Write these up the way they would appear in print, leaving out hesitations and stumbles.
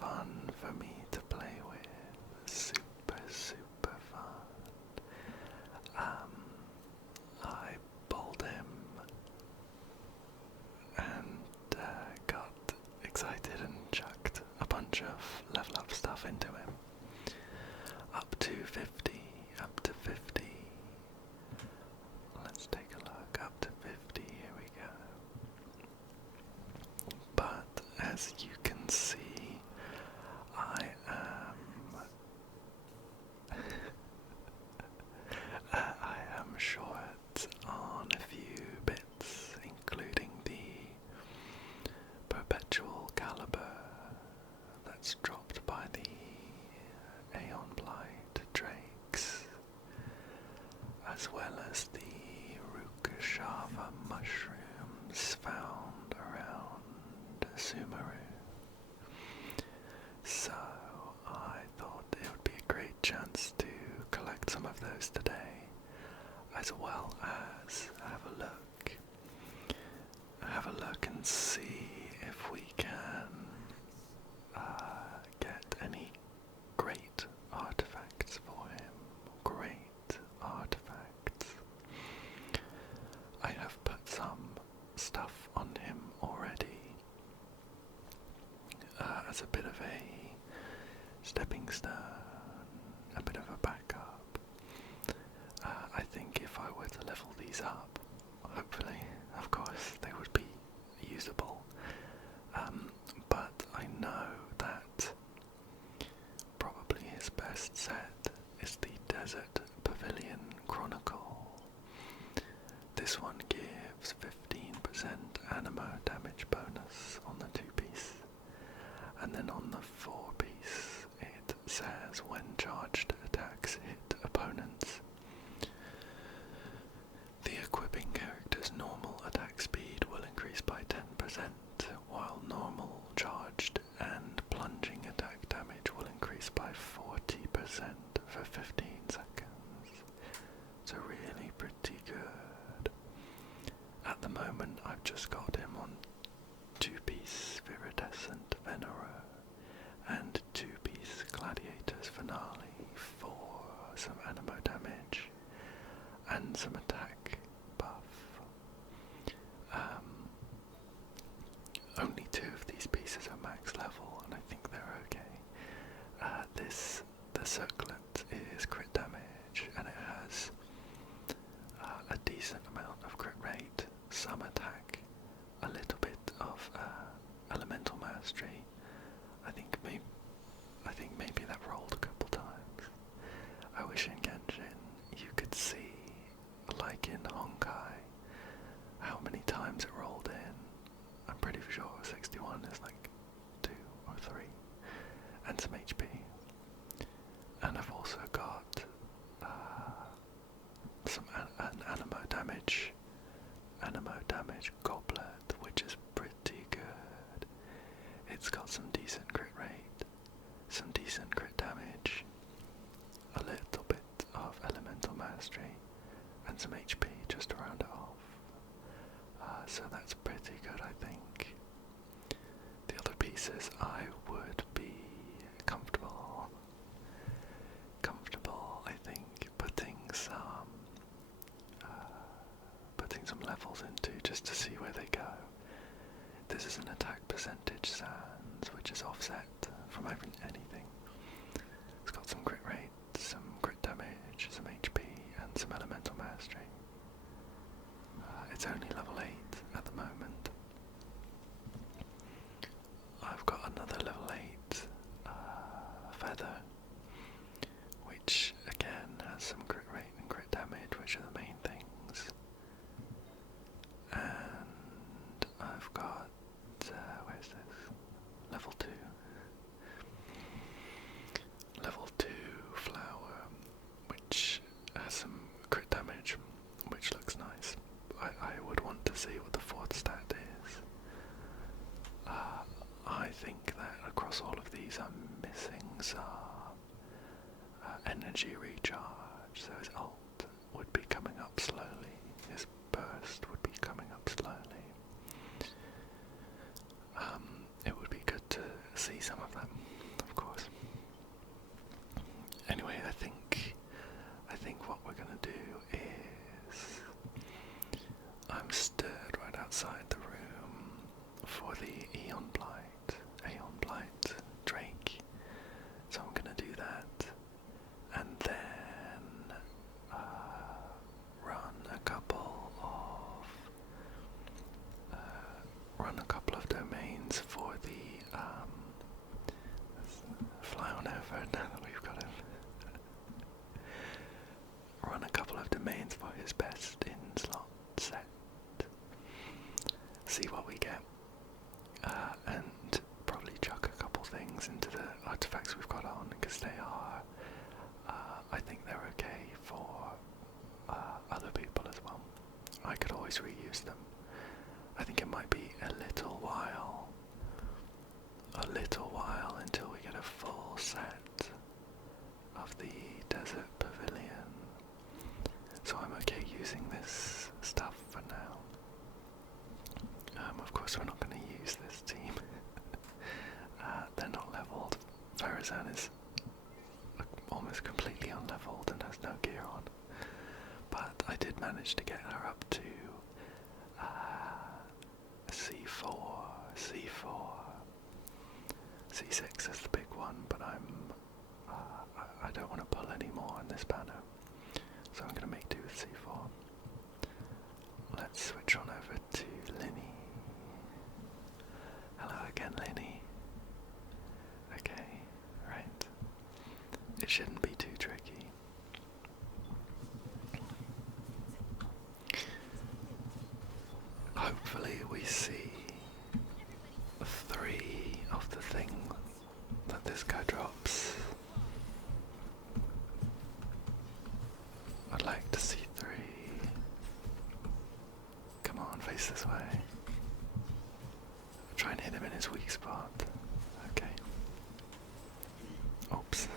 fun for me to play with. Super fun. I bowled him and got excited and chucked a bunch of level up stuff into him. Up to 50, up to 50. Let's take a look, up to 50, here we go. But as you can see, I am short on a few bits, including the perpetual caliber that's dropped by the Aeon Blight Drakes, as well as the Rukashava mushrooms found around Sumeru. So I thought it would be a great chance to collect some of those today, as well as have a look and see if we can get any great artifacts for him. Great artifacts. I have put some stuff on him already as a bit of a stepping stone, a bit of a backup. I think if I were to level these up, hopefully, of course, they would be usable. But I know that probably his best set is the Desert Pavilion Chronicle. This one gives 15% animo damage bonus on the 2-piece, and then on the 4-piece it says when charged attacks hit opponents, the equipping character's normal attack speed will increase by 10%, while normal, charged and plunging attack damage will increase by 40% for 15 seconds. So really pretty good. At the moment I've just got him on 2-piece Viridescent Venera and 2-piece Gladiator's Finale for some animo damage and some attack buff. Only 2 of these pieces are max level, and I think they're okay. The circlet is crit damage, and it has a decent amount of crit rate, some attack, a little bit of elemental mastery. I think maybe that rolled a couple times. I wish in Genshin you could see, like in Honkai, how many times it rolled in. I'm pretty sure 61 is like 2 or 3, and some HP. And I've also got some animo damage goblet, which is pretty good. It's got some decent crit rate, some decent crit damage, a little bit of elemental mastery, and some HP just to round it off. So that's pretty good, I think. The other pieces I would be comfortable, I think, putting some levels into just to see where they go. This is an attack percentage sans, which is offset from anything. It's got some crit rate, some crit damage, some HP, and some elemental mastery. It's only level 8 at the moment. I've got another level 8 feather, which again has some crit rate and crit damage, which are the main things. And I've got, where's this? Level 2. Level 2 flower, which has some crit damage, which looks nice. I would want to see what the 4th stat is. I think that across all of these I'm missing some energy recharge, so his ult would be coming up slowly, his burst would be coming up slowly. It would be good to see some of them. do is I'm stood right outside the room for the Aeon Blight Drake. So I'm gonna do that, and then run a couple of domains for the fly on over now that we've got him. Run a couple of domains for his best in slot set. See what we get. And probably chuck a couple things into the artifacts we've got on, because they are, I think they're okay for other people as well. I could always reuse them. I think it might be a little while until we get a full set of the Desert Pavilion. So I'm okay using this stuff for now. Of course we're not going to use this team. They're not leveled. Farazan is almost completely unleveled and has no gear on. But I did manage to get her up to C4, C6 is the big one, but I don't want to pull any more on this banner, so I'm going to make do with C4. Let's switch on over to Linny. Hello again, Linny. Okay, right. It shouldn't be too tricky. Hopefully we see 3 of the thing that this guy drops. I'd like to see 3. Come on, face this way. Try and hit him in his weak spot. Okay. Oops.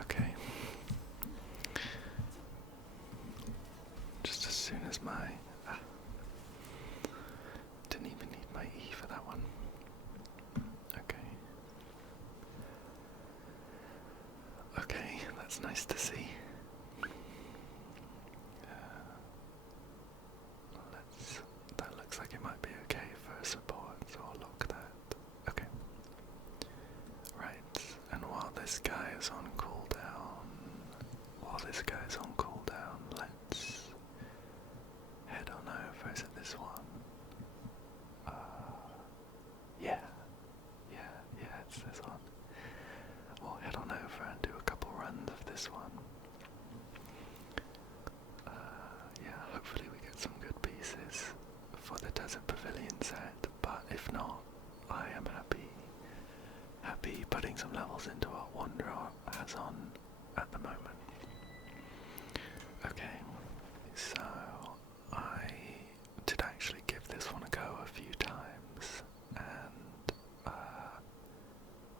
Okay. Just as soon as my... didn't even need my E for that one. Okay. Okay, that's nice to see. That looks like it might be okay for support, so I'll lock that. Okay. Right, and while this guy is on cooldown, let's head on over. Is it this one? Yeah, it's this one. We'll head on over and do a couple runs of this one. Yeah, hopefully we get some good pieces for the Desert Pavilion set, but if not, I am happy putting some levels into what Wanderer has on at the moment. Okay, so I did actually give this one a go a few times, and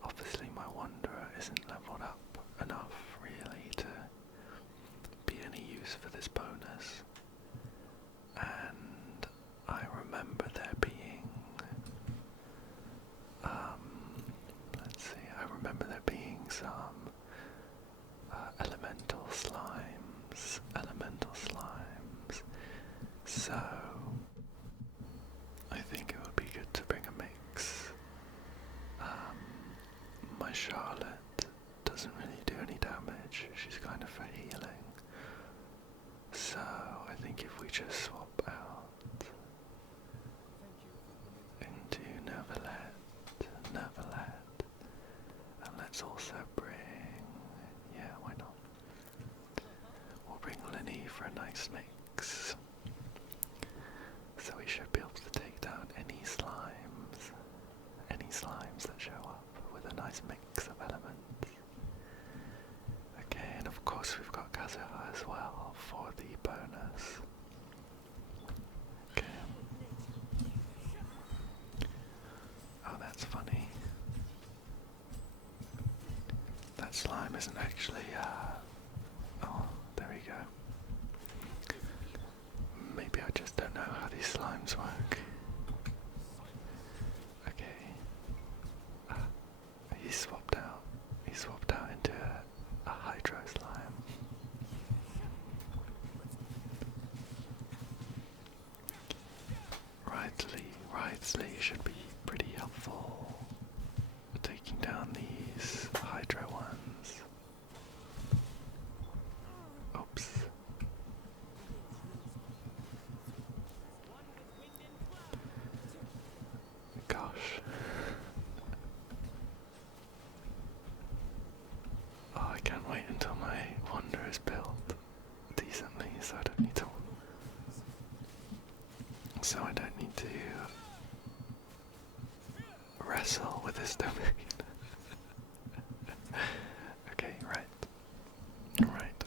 obviously my Wanderer isn't leveled up enough really to be any use for this bonus, and I remember there being some elemental slimes, so I think it would be good to bring a mix. My Charlotte doesn't really do any damage, she's kind of for healing, so I think if we just swap out into Neverlet, and let's also bring, yeah, why not? We'll bring Linny for a nice mix. So we should be able to take down any slimes that show up with a nice mix of elements. Okay, and of course we've got Kazuha as well for the bonus. Okay. Oh, that's funny. That slime isn't actually, oh, there we go. Maybe I just don't know how these slimes work. so I don't need to wrestle with this domain. Okay, right. Right.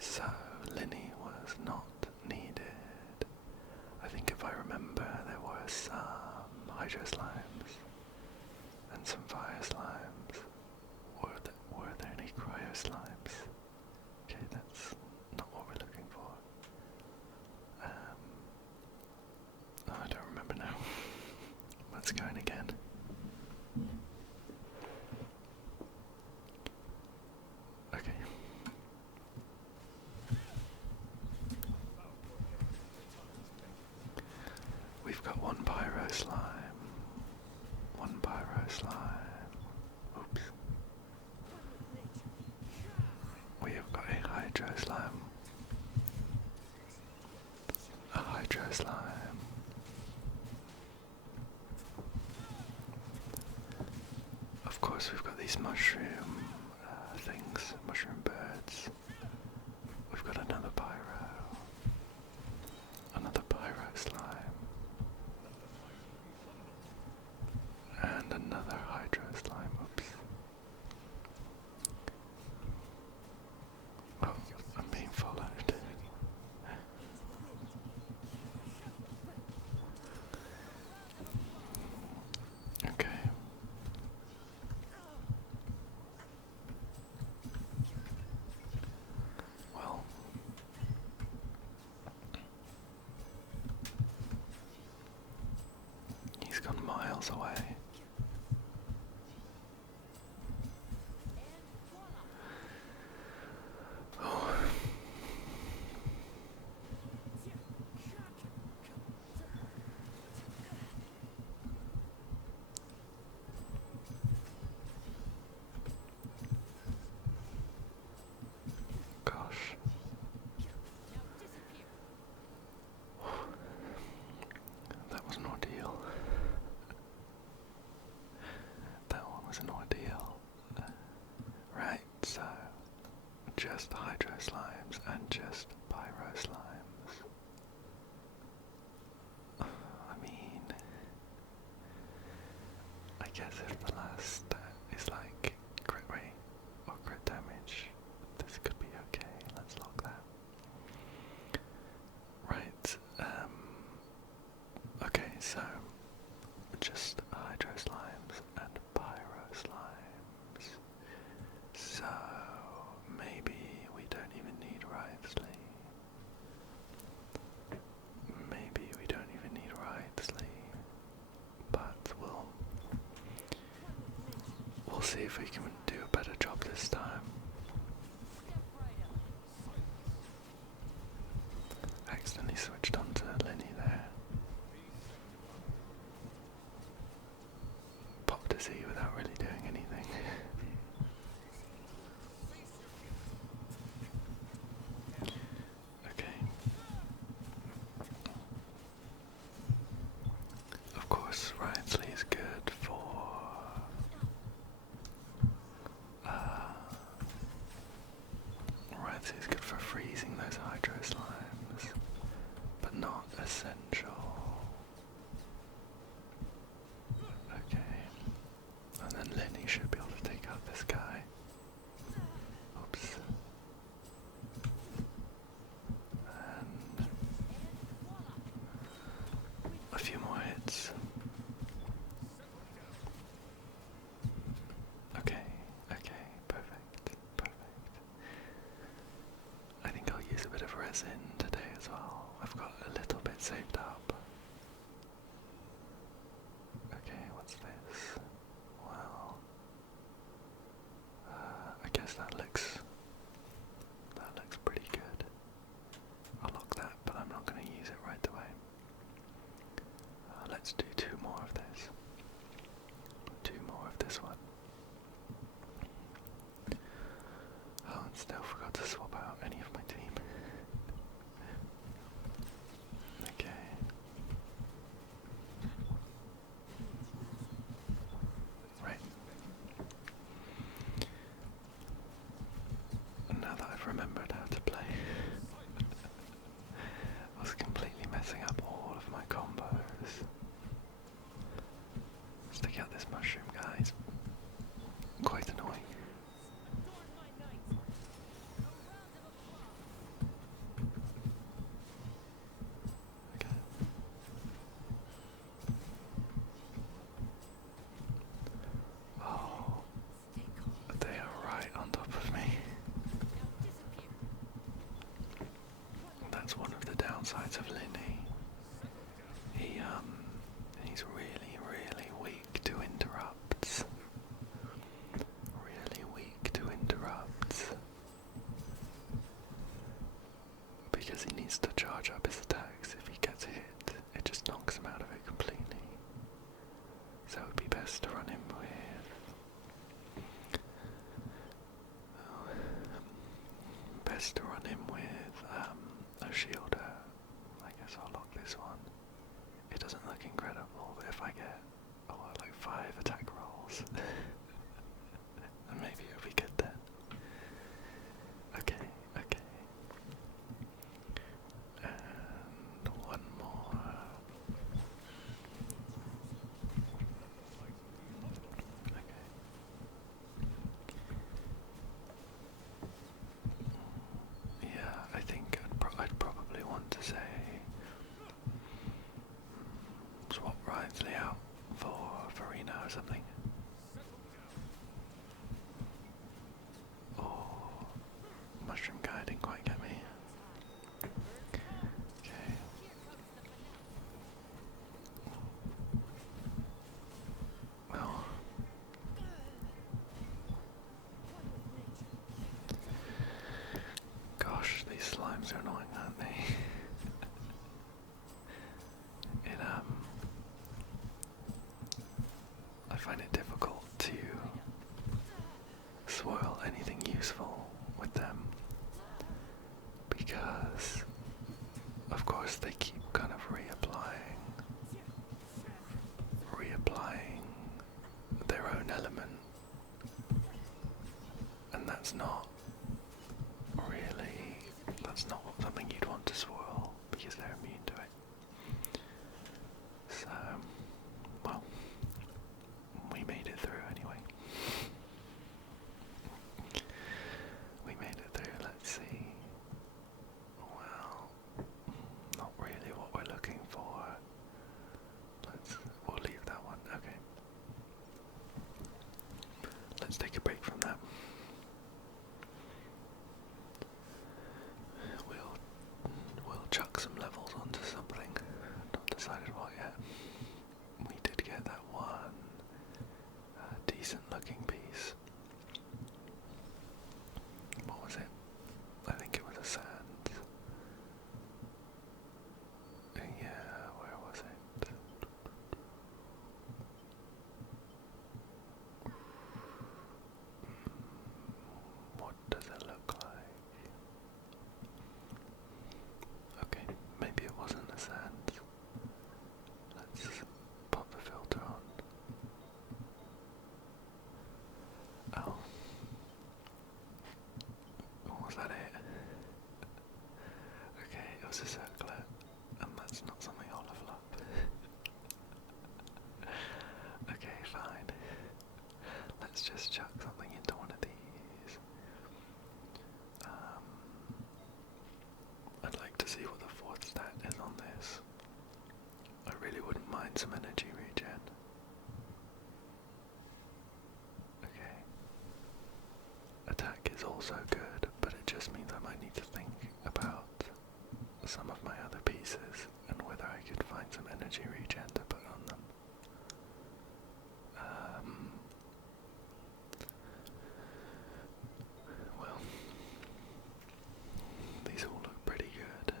So, Linny was not needed. I think if I remember, there were some hydro slimes and some fire slimes. Were there any cryo slimes? Okay, that's not what we're looking for. Oh, I don't remember now. Let's go in again. Okay. We've got one pyro slime. One pyro slime. Oops. We have got a hydro slime. A hydro slime. Of course, we've got these mushroom things, mushroom birds. We've got another pyro slime, and another hydro slime. Oops. Oh, I'm being followed. Okay. Well, he's gone miles away. Oh. Gosh. That was an ordeal. That one was an ordeal. Right, so just hydro slimes and just pyro slimes. I mean, I guess if the last is like crit rate or crit damage, this could be okay. Let's log that. Right, okay, so just hydro slimes and pyro slimes. So maybe we don't even need Wriothesley. Maybe we don't even need Wriothesley. But we'll see if we can do a better job this time. Accidentally switched on to Linny there. Popped a Z without really doing anything. Okay. Of course, Wriothesley is good for Wriothesley is good for freezing those hydro slimes, but not essential. Okay. And then Linny should be able to take out this guy. Oops. And a few more hits. Okay, perfect. I think I'll use a bit of resin today as well. I've got a little bit saved up. Okay, what's this? Well, I guess that looks pretty good. I'll lock that, but I'm not going to use it right away. Let's do two more of this. Two more of this one. Oh, and still forgot to swap out any of my team. Okay. charge up his attacks. If he gets hit, it just knocks him out of it completely. So it would be best to run him with... best to run him with a shielder. I guess I'll lock this one. It doesn't look incredible, but if I get like 5 attack rolls, then maybe it'll be good then. Okay. And one more. Okay. Yeah, I think I'd probably want to say swap Writhely out for Farina or something. Oh, Mushroom Guy didn't quite get me. Okay. Well. Gosh, these slimes are annoying, aren't they? I find it difficult to swirl anything useful with them because, of course, they keep kind of reapplying their own element, and that's not something you'd want to swirl because they're immune to it. So, well, we made it through anyway. We made it through, let's see. Well, not really what we're looking for. We'll leave that one, okay. Let's take a break from that. We'll chuck some levels onto something. Not decided what yet. We did get that one decent looking piece. What was it? I think it was a sand. Yeah, where was it? What does it look like? Okay, maybe it wasn't a sand. Let's pop the filter on. Oh. Was that it? Okay, it was a circlet, and that's not something I'll level up. Okay, fine. Let's just chuck something into one of these. I'd like to see what the 4th stat is on this. I really wouldn't mind some energy regen. Okay. Attack is also good, but it just means I might need to think about some of my other pieces and whether I could find some energy regen to put on them. Well, these all look pretty good.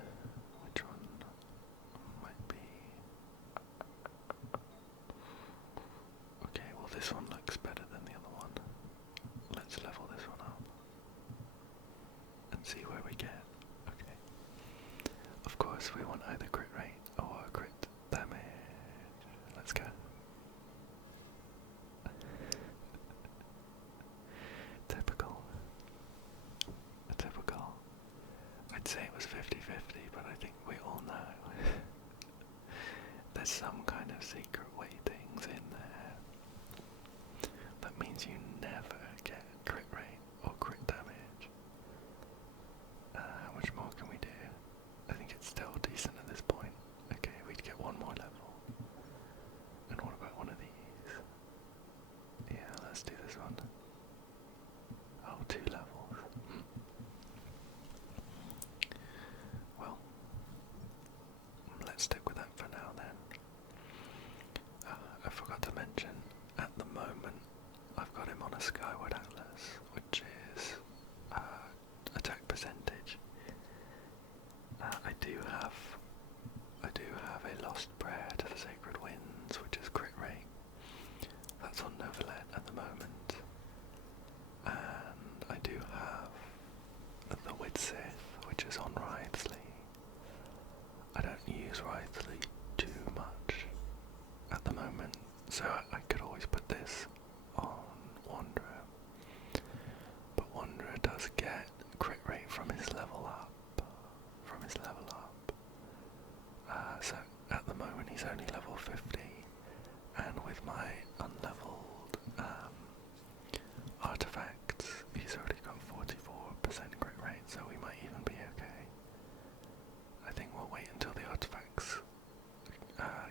Which one might be... Okay, well this one looks better than the other one. Let's level this one up and see where we get. Okay. Of course, we want either crit rate or crit damage. Let's go. Typical. I'd say it was 50-50, but I think we all know there's some kind of secret weightings in there. That means you never get crit rate or crit damage. How much more can we do? I think it's still decent at this point. Okay, we'd get one more level. And what about one of these? Yeah, let's do this one. Oh, 2 levels. Well, let's stick with that for now then. I forgot to mention, at the moment, I've got him on a Skyward Atlas, which is attack percentage. I do have which is on Writhely. I don't use Writhely too much at the moment, so I could always put this on Wanderer. But Wanderer does get crit rate from his level up. So at the moment he's only level 50, and with my unleveled artifacts, he's already got 44% crit rate, so we might even be okay. I think we'll wait until the artifacts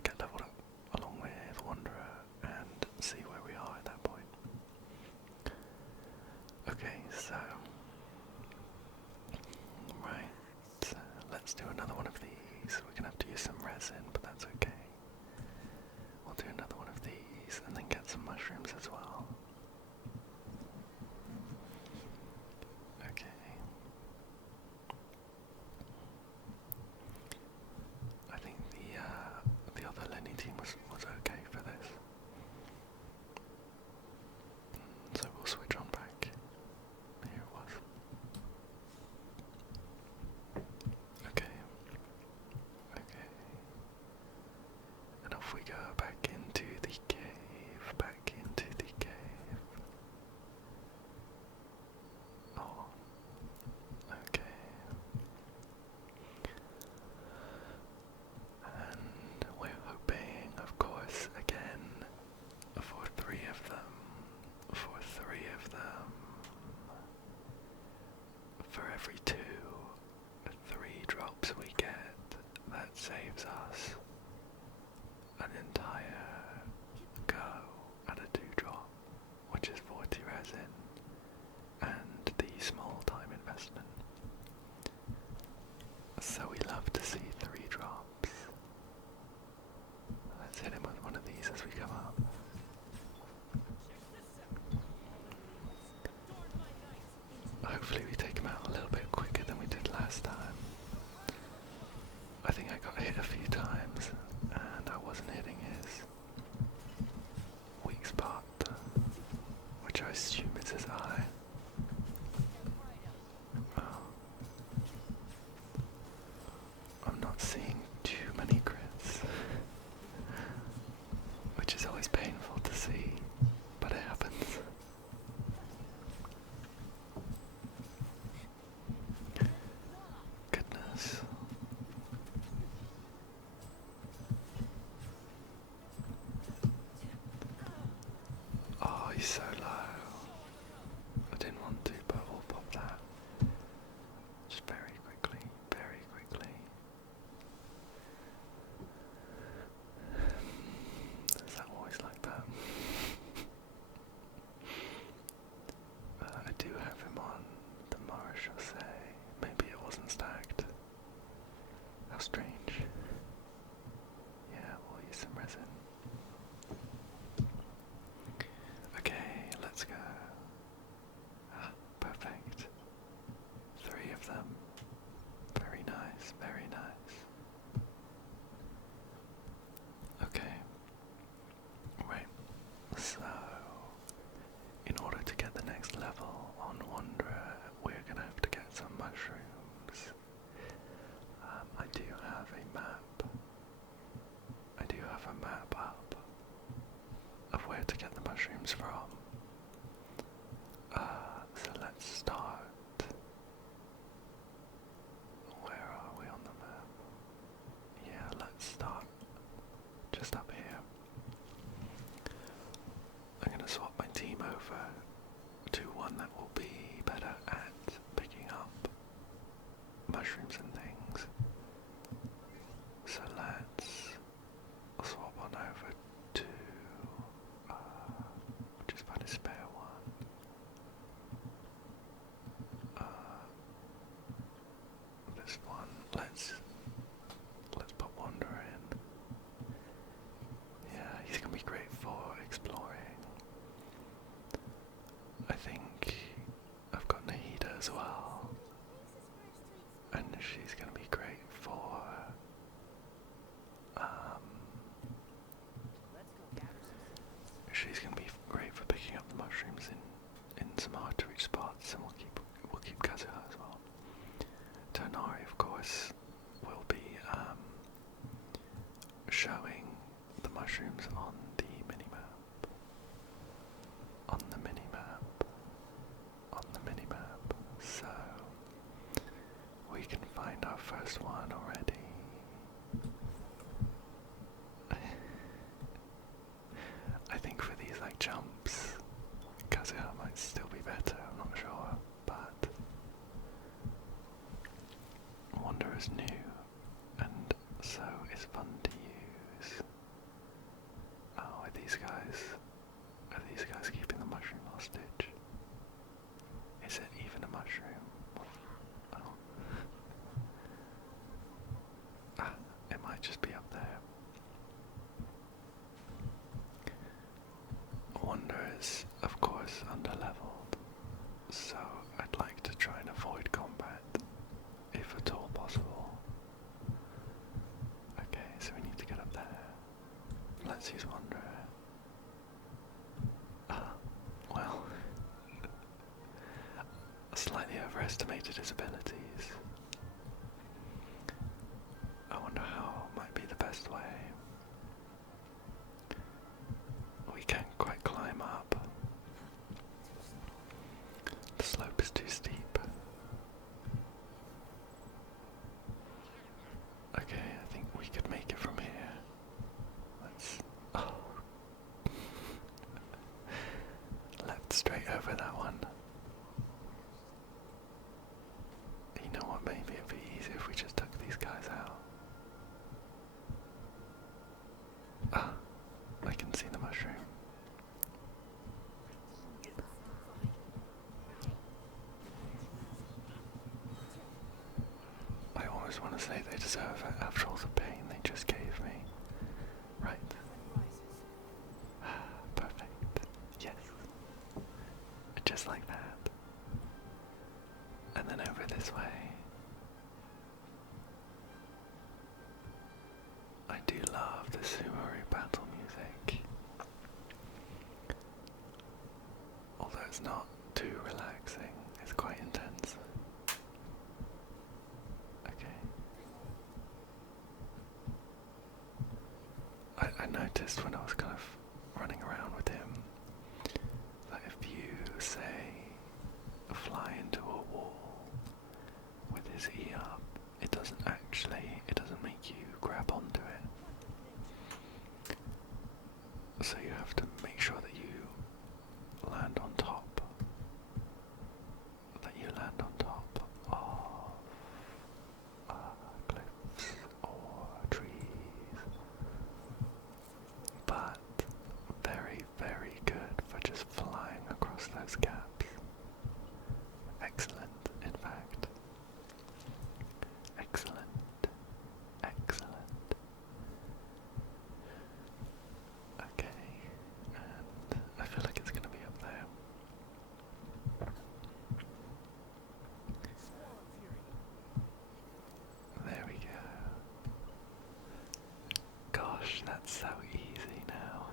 get leveled up along with Wanderer and see where we are at that point. Okay, so right, let's do another one of these. We're gonna have to use some resin, but that's okay. We'll do another one of these and then get some mushrooms as well. Okay. I think the other Lenny team was okay for this. So we'll switch on back. Here it was. Okay. Okay. And off we go back into the cave. Back into the cave. Oh. Okay. And we're hoping, of course, again, for three of them. For every 3 drops we get, that saves us an entire go at a 2 drop, which is 40 resin, and the small time investment. So we love to see 3 drops. Let's hit him with one of these as we come up. Hopefully we take him out a little bit quicker than we did last time. I think I got hit a few times and I wasn't hitting his weak spot, which I assume is his eye. Oh. I'm not seeing too many crits, which is always painful to see, but it happens. Goodness. Oh, he's so low. I didn't want to, but we'll pop that. Just very quickly, very quickly. Is that always like that? I do have him on the Marechaussee. Maybe it wasn't stacked. How strange. Yeah, we'll use some resin. Okay, let's go. Ah, perfect. 3 of them. Very nice, very nice. Okay. Right. So, in order to get the next level on Wanderer, we're gonna have to get some mushrooms. I do have a map. I do have a map up of where to get the mushrooms from. So let's start. Where are we on the map? Yeah, let's start just up here. I'm gonna swap my team over to one that will be better at picking up mushrooms and things. So let's swap on over to just find a spare one. This one. Let's put Wanderer in. Yeah, he's gonna be great for exploring. I think I've got Nahida as well, and she's gonna be great for picking up the mushrooms in some hard to reach spots, and we'll keep Kazuha as well. Don't know really overestimated his abilities. I wonder how might be the best way. We can't quite climb up. The slope is too steep. Okay, I think we could make it from here. Let's... oh. Leapt straight over that one. You know what, maybe it'd be easier if we just took these guys out. Ah, I can see the mushroom. I always want to say they deserve it after all the pain they just gave me. Right. Perfect. Yes. Just like that. And then over this way. I do love the summary battle music. Although it's not too relaxing, it's quite intense. Okay. I noticed when I was kind of running around with him that if you, say, fly into a wall with his E up, it doesn't make you grab onto it. So you have to make sure that you land on top. Of cliffs or trees. But very, very good for just flying across those gaps. Excellent, in fact. Excellent. Excellent. Okay, and I feel like it's going to be up there. There we go. Gosh, that's so easy now.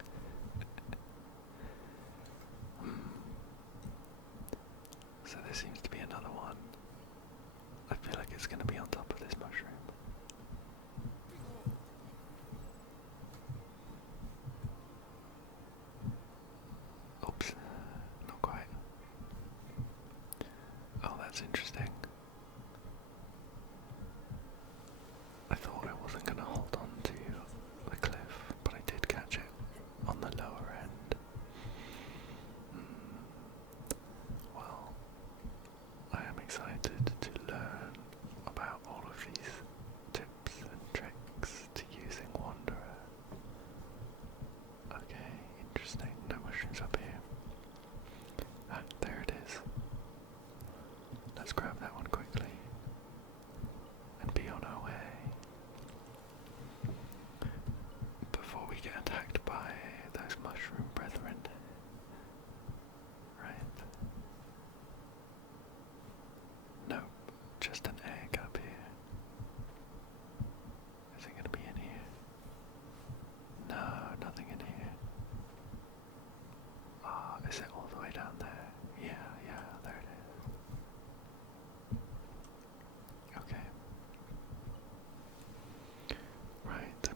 So there seems to be another one. I feel like it's going to be on top of this mushroom. Oops, not quite. Oh, that's interesting. I thought I wasn't going to hold on to the cliff, but I did catch it on the lower end. Well, I am excited to learn about all of these tips and tricks to using Wanderer. Okay, interesting. No mushrooms up here. Ah, there it is. Let's grab that one quickly and be on our way before we get attacked by those mushroom brethren. Right. Nope, just an egg up here. Is it going to be in here? No, nothing in here. Ah, is it all the way down there? Yeah, there it is. Okay. Right.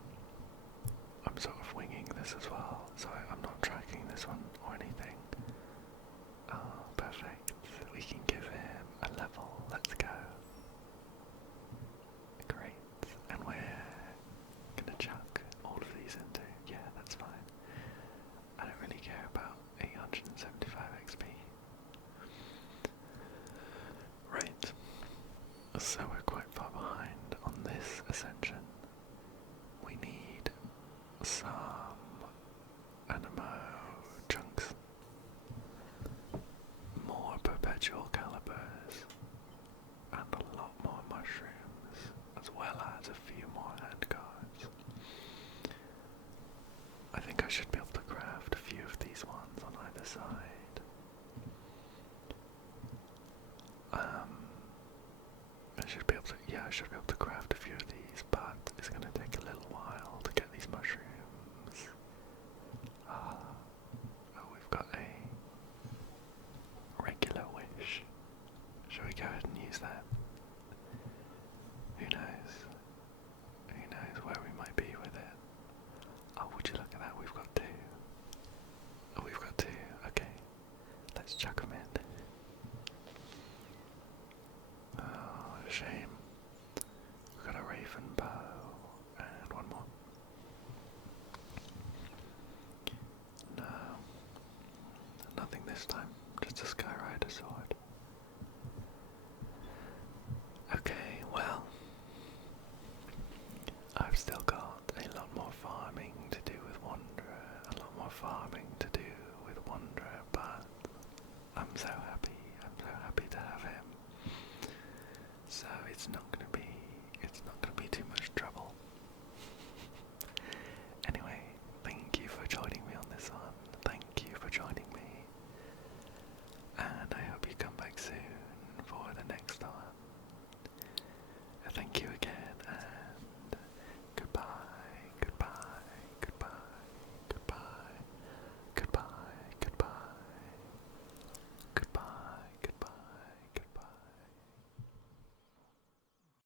I'm sort of winging this as well, so I'm not tracking this one or anything. Oh, perfect. We can give him a level. Let's go. Great. And we're gonna chuck all of these into. Yeah, that's fine. I don't really care about 875 XP. Right. So we're quite far behind on this ascension. We need some animo chunks, more perpetual calibers, and a lot more mushrooms, as well as a few more handguards. I think I should be able to craft a few of these ones on either side. I should be able to craft a few of these, but it's going to take a little while to get these mushrooms. Oh, we've got a regular wish. Shall we go go ahead and use that. Who knows? Who knows where we might be with it? Oh, would you look at that? We've got 2. Oh, we've got 2. Okay. Let's chuck them in. Oh, shame.